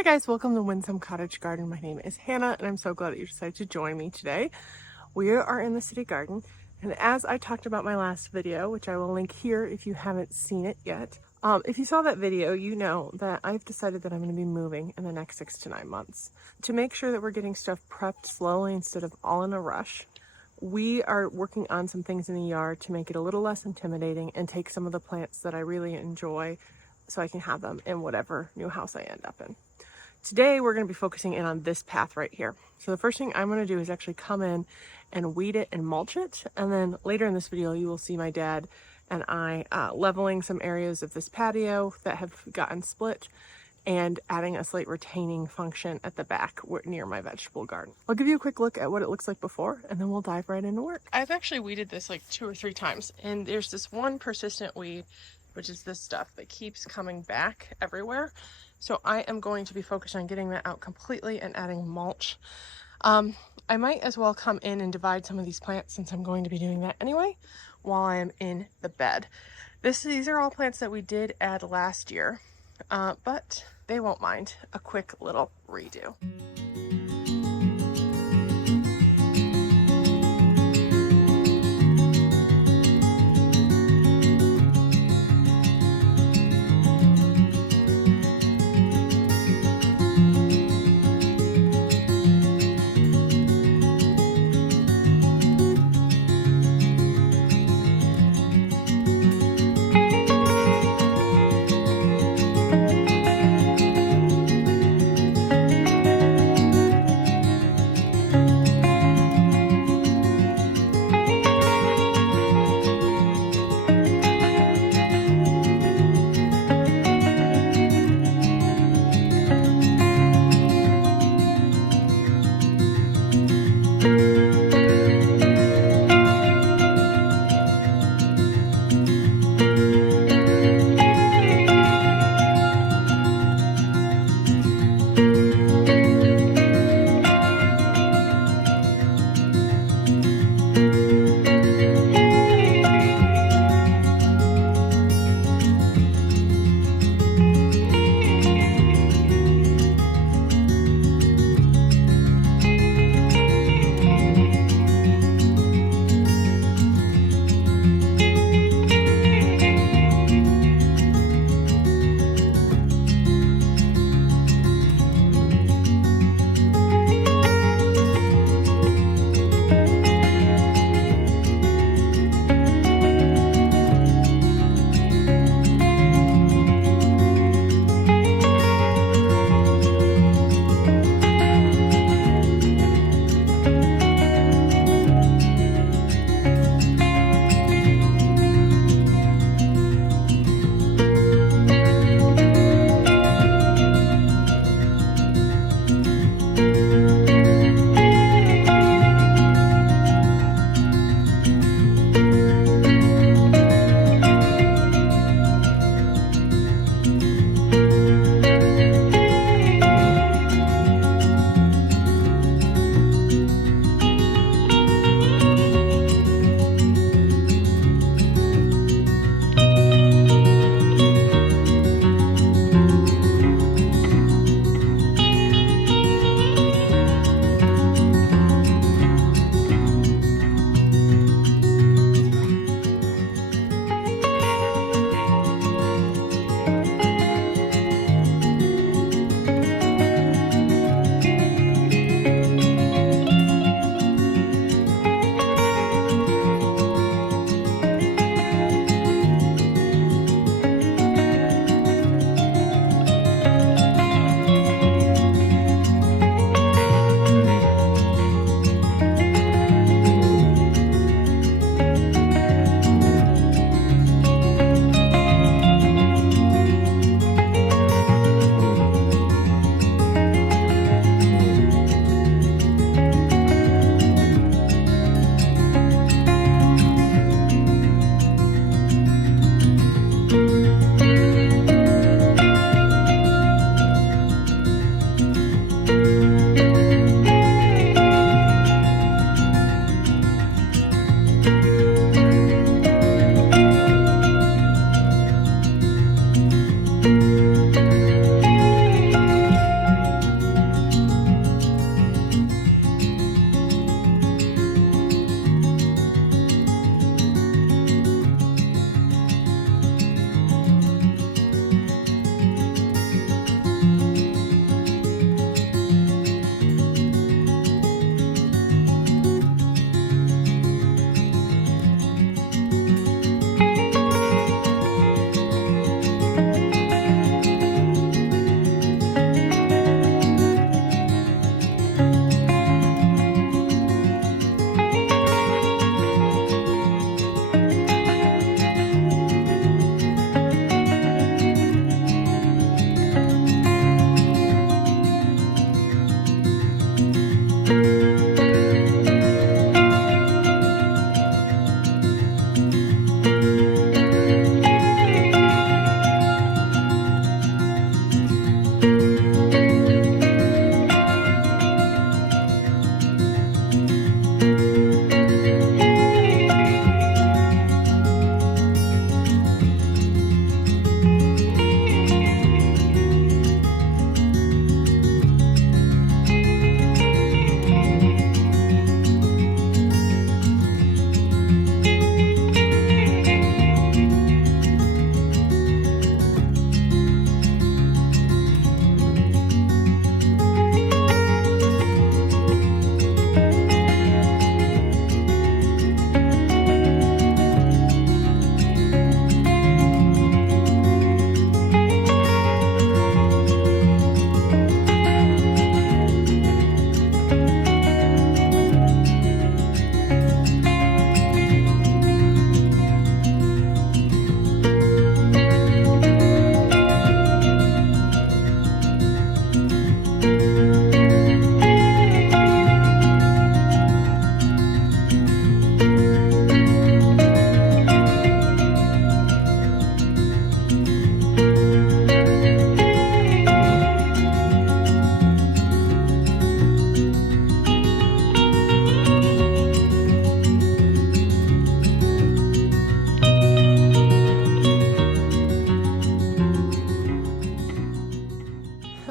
Hi guys, welcome to Windsome Cottage Garden. My name is Hannah and I'm so glad that you decided to join me today. We are in the city garden, and as I talked about my last video, which I will link here if you haven't seen it yet, if you saw that video, you know that I've decided that I'm going to be moving in the next 6 to 9 months. To make sure that we're getting stuff prepped slowly instead of all in a rush, we are working on some things in the yard to make it a little less intimidating and take some of the plants that I really enjoy so I can have them in whatever new house I end up in. Today we're going to be focusing in on this path right here. So the first thing I'm going to do is actually come in and weed it and mulch it, and then later in this video you will see my dad and I leveling some areas of this patio that have gotten split and adding a slight retaining function at the back near my vegetable garden. I'll give you a quick look at what it looks like before, and then we'll dive right into work. I've actually weeded this like 2 or 3 times, and there's this one persistent weed, which is this stuff that keeps coming back everywhere. So I am going to be focused on getting that out completely and adding mulch. I might as well come in and divide some of these plants, since I'm going to be doing that anyway, while I am in the bed. These are all plants that we did add last year, but they won't mind a quick little redo.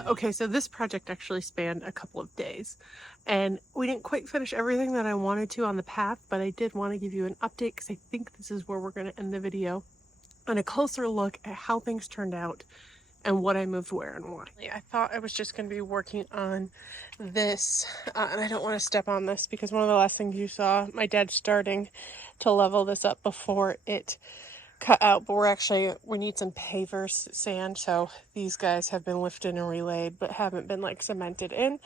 Okay, so this project actually spanned a couple of days, and we didn't quite finish everything that I wanted to on the path, but I did want to give you an update because I think this is where we're going to end the video, and a closer look at how things turned out and what I moved where and why. I thought I was just going to be working on this, and I don't want to step on this because one of the last things you saw, my dad starting to level this up before it cut out, but we need some pavers sand, so these guys have been lifted and relayed but haven't been like cemented in.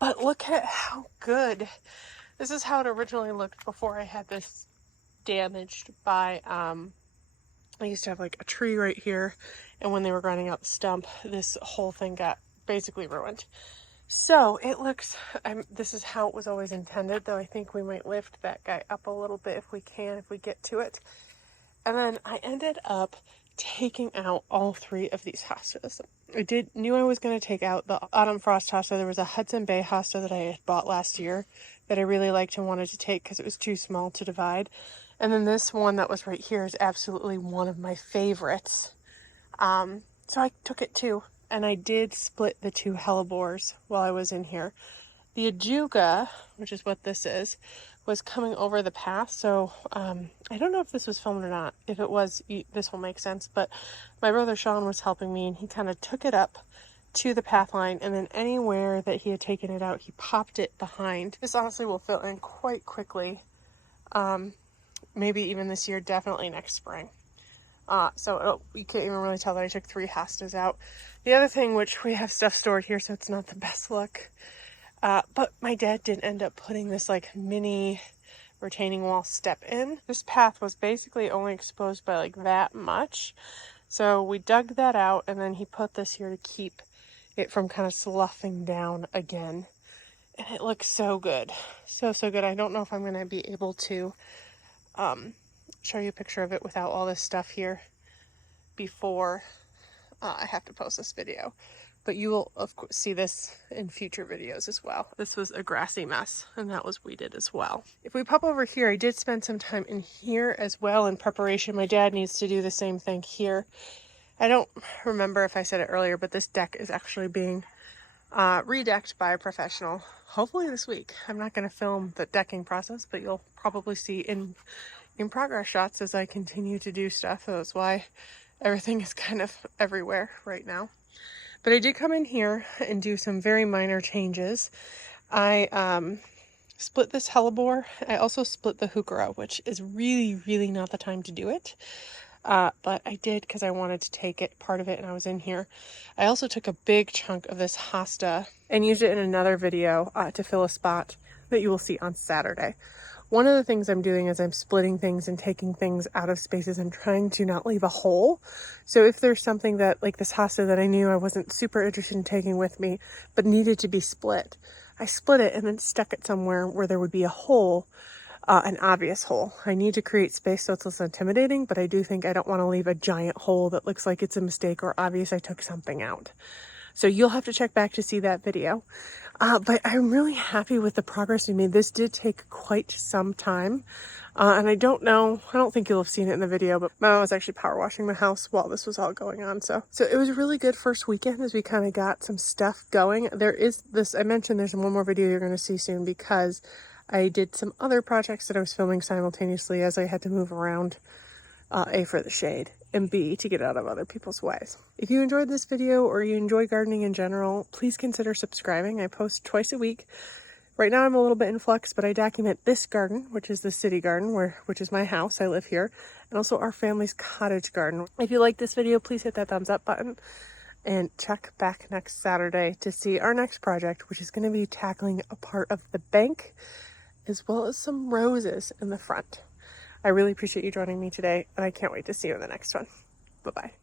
But look at how good this is. How it originally looked before I had this damaged by I used to have like a tree right here, and when they were grinding out the stump, this whole thing got basically ruined. So it looks, this is how it was always intended, though I think we might lift that guy up a little bit if we can, if we get to it. And then I ended up taking out all three of these hostas. Knew I was going to take out the autumn frost hosta. There was a Hudson Bay hosta that I had bought last year that I really liked and wanted to take because it was too small to divide. And then this one that was right here is absolutely one of my favorites. So I took it too. And I did split the two hellebores while I was in here. The ajuga, which is what this is, was coming over the path, so I don't know if this was filmed or not. If it was, this will make sense, but my brother Sean was helping me, and he kind of took it up to the path line, and then anywhere that he had taken it out, he popped it behind. This honestly will fill in quite quickly, maybe even this year, definitely next spring. So you can't even really tell that I took 3 hostas out. The other thing, which we have stuff stored here, so it's not the best look, but my dad did end up putting this like mini retaining wall step in. This path was basically only exposed by like that much. So we dug that out, and then he put this here to keep it from kind of sloughing down again. And it looks so good. So good. I don't know if I'm going to be able to show you a picture of it without all this stuff here before I have to post this video. But you will, of course, see this in future videos as well. This was a grassy mess, and that was weeded as well. If we pop over here, I did spend some time in here as well in preparation. My dad needs to do the same thing here. I don't remember if I said it earlier, but this deck is actually being redecked by a professional, hopefully this week. I'm not going to film the decking process, but you'll probably see in progress shots as I continue to do stuff. That's why everything is kind of everywhere right now. But I did come in here and do some very minor changes. I split this hellebore. I also split the heuchera, which is really not the time to do it. But I did because I wanted to take it, part of it, and I was in here. I also took a big chunk of this hosta and used it in another video to fill a spot that you will see on Saturday. One of the things I'm doing is I'm splitting things and taking things out of spaces and trying to not leave a hole. So if there's something that, like this hosta that I knew I wasn't super interested in taking with me, but needed to be split, I split it and then stuck it somewhere where there would be a hole, an obvious hole. I need to create space so it's less intimidating, but I do think I don't want to leave a giant hole that looks like it's a mistake or obvious I took something out. So you'll have to check back to see that video. But I'm really happy with the progress we made. This did take quite some time. And I don't think you'll have seen it in the video, but my mom was actually power washing the house while this was all going on. So it was a really good first weekend as we kind of got some stuff going. There is this, I mentioned there's one more video you're going to see soon because I did some other projects that I was filming simultaneously as I had to move around, A, for the shade, and B, to get out of other people's ways. If you enjoyed this video or you enjoy gardening in general, please consider subscribing. I post twice a week. Right now I'm a little bit in flux, but I document this garden, which is the city garden, which is my house, I live here, and also our family's cottage garden. If you like this video, please hit that thumbs up button and check back next Saturday to see our next project, which is going to be tackling a part of the bank as well as some roses in the front. I really appreciate you joining me today, and I can't wait to see you in the next one. Bye-bye.